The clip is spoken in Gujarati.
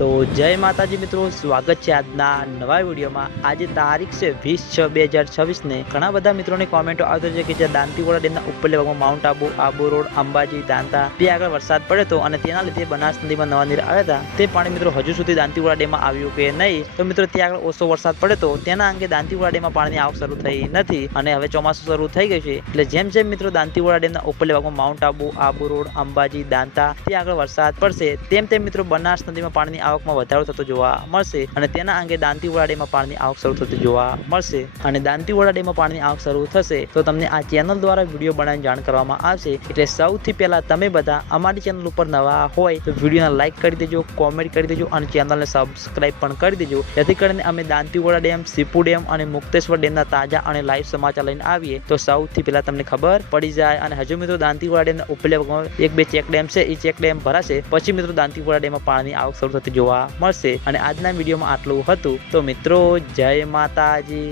તો જય માતાજી મિત્રો, સ્વાગત છે આજના નવા વિડીયોમાં। આજે તારીખ છે 20/6/2026 ને ઘણા બધા મિત્રોની કોમેન્ટો આવતી છે કે જે દાંતીવાડા ડેમના ઉપરલે ભાગમાં માઉન્ટ આબુ, આબુ રોડ, અંબાજી, દાંતા તે આગળ વરસાદ પડ્યો હતો અને તેના લીધે બનાસ નદીમાં નવા નીર આવ્યા હતા। તે પાણી મિત્રો હજુ સુધી દાંતીવાડા ડેમમાં આવ્યું કે નહીં, તો મિત્રો ત્યાં આગળ ઓછો વરસાદ પડ્યો તો તેના અંગે દાંતીવાડા ડેમમાં પાણીની આવક શરૂ થઈ નથી અને હવે ચોમાસું શરૂ થઈ ગયું છે। એટલે જેમ જેમ મિત્રો દાંતીવાડા ડેમના ઉપરલે ભાગમાં માઉન્ટ આબુ, આબુ રોડ, અંબાજી, દાંતા તે આગળ વરસાદ પડશે તેમ તેમ મિત્રો બનાસ નદીમાં પાણીની આવકમાં વધારો થતો જોવા મળશે અને તેના અંગે દાંતીવાડા ડેમમાં પાણીની આવક શરૂ થતી જોવા મળશે। અને દાંતીવાડા ડેમમાં પાણીની આવક શરૂ થશે તો તમને આ ચેનલ દ્વારા વિડીયો બનાવીને જાણ કરવામાં આવશે। એટલે સૌથી પહેલા તમે બધા અમારી ચેનલ ઉપર નવા હોય તો વિડીયોને લાઈક કરી દેજો, કોમેન્ટ કરી દેજો અને ચેનલને સબસ્ક્રાઇબ પણ કરી દેજો, જેથી કરીને અમે દાંતીવાડા ડેમ, સીપુ ડેમ અને મુક્તેશ્વર ડેમના તાજા અને લાઈવ સમાચાર લઈને આવીએ તો સૌથી પહેલા તમને ખબર પડી જાય। અને હજુ મિત્રો દાંતીવાડા ડેમના ઉપરલે ભાગમાં 1-2 ચેક ડેમ છે, એ ચેક ડેમ ભરાશે પછી મિત્રો દાંતીવાડા ડેમમાં પાણીની આવક શરૂ થતી જોવા મળશે। અને આજના વિડીયોમાં આટલું હતું, તો મિત્રો જય માતાજી।